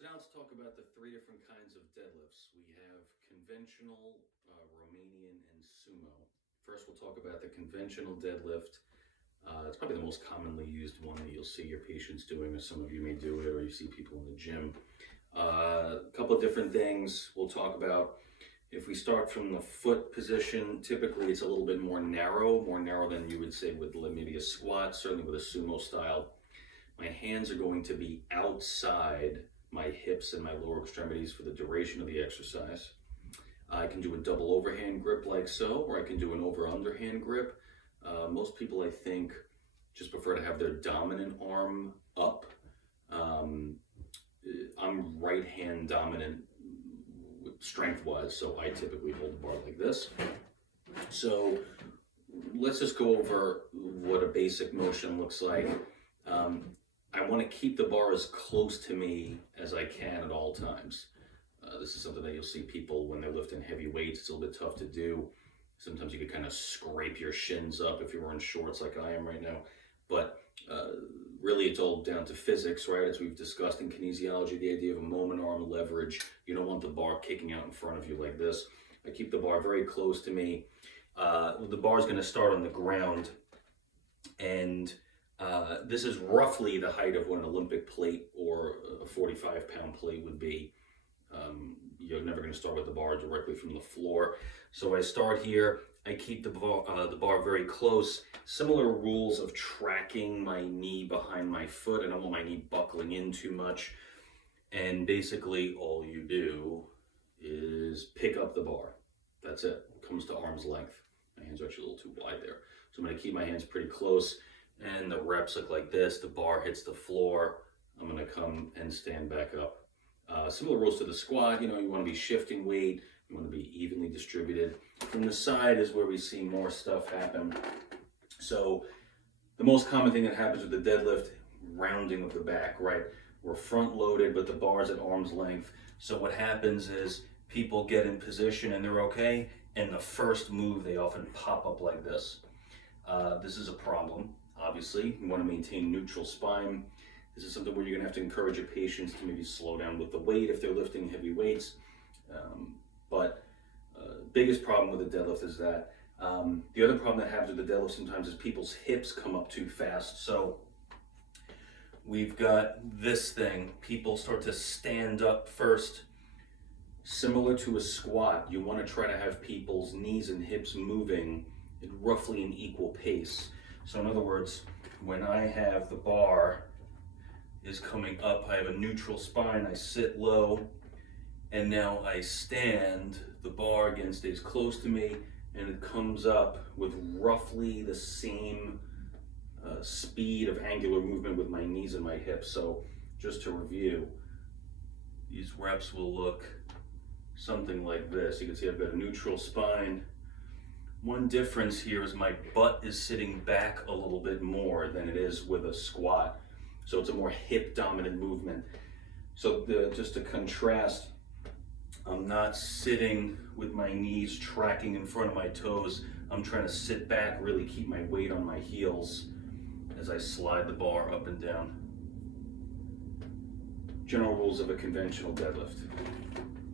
So now let's talk about the three different kinds of deadlifts. We have conventional, Romanian, and sumo. First, we'll talk about the conventional deadlift. It's probably the most commonly used one that you'll see your patients doing, or some of you may do it, or you see people in the gym. A couple of different things we'll talk about. If we start from the foot position, typically it's a little bit more narrow than you would say with maybe a squat, certainly with a sumo style. My hands are going to be outside my hips and my lower extremities for the duration of the exercise. I can do a double overhand grip like so, or I can do an over-underhand grip. Most people, I think, just prefer to have their dominant arm up. I'm right hand dominant strength-wise, so I typically hold the bar like this. So let's just go over what a basic motion looks like. I want to keep the bar as close to me as I can at all times. This is something that you'll see people when they're lifting heavy weights. It's a little bit tough to do. Sometimes you could kind of scrape your shins up if you're wearing shorts like I am right now. But really it's all down to physics, right? As we've discussed in kinesiology, the idea of a moment arm leverage. You don't want the bar kicking out in front of you like this. I keep the bar very close to me. The bar is going to start on the ground, and this is roughly the height of what an Olympic plate or a 45-pound plate would be. You're never going to start with the bar directly from the floor. So I start here. I keep the bar very close. Similar rules of tracking my knee behind my foot. I don't want my knee buckling in too much. And basically all you do is pick up the bar. That's it. It comes to arm's length. My hands are actually a little too wide there. So I'm going to keep my hands pretty close. And the reps look like this. The bar hits the floor. I'm going to come and stand back up. Similar rules to the squat. You want to be shifting weight. You want to be evenly distributed. From the side is where we see more stuff happen. So the most common thing that happens with the deadlift, rounding of the back, right? We're front loaded, but the bar's at arm's length. So what happens is people get in position and they're okay. And the first move, they often pop up like this. This is a problem. Obviously, you want to maintain neutral spine. This is something where you're going to have to encourage your patients to maybe slow down with the weight if they're lifting heavy weights. But biggest problem with the deadlift is that. The other problem that happens with the deadlift sometimes is people's hips come up too fast. So we've got this thing. People start to stand up first. Similar to a squat, you want to try to have people's knees and hips moving at roughly an equal pace. So in other words, when I have the bar is coming up, I have a neutral spine, I sit low, and now I stand, the bar again stays close to me, and it comes up with roughly the same speed of angular movement with my knees and my hips. So just to review, these reps will look something like this. You can see I've got a neutral spine. One difference here is my butt is sitting back a little bit more than it is with a squat. So it's a more hip dominant movement. So just to contrast, I'm not sitting with my knees tracking in front of my toes. I'm trying to sit back, really keep my weight on my heels as I slide the bar up and down. General rules of a conventional deadlift.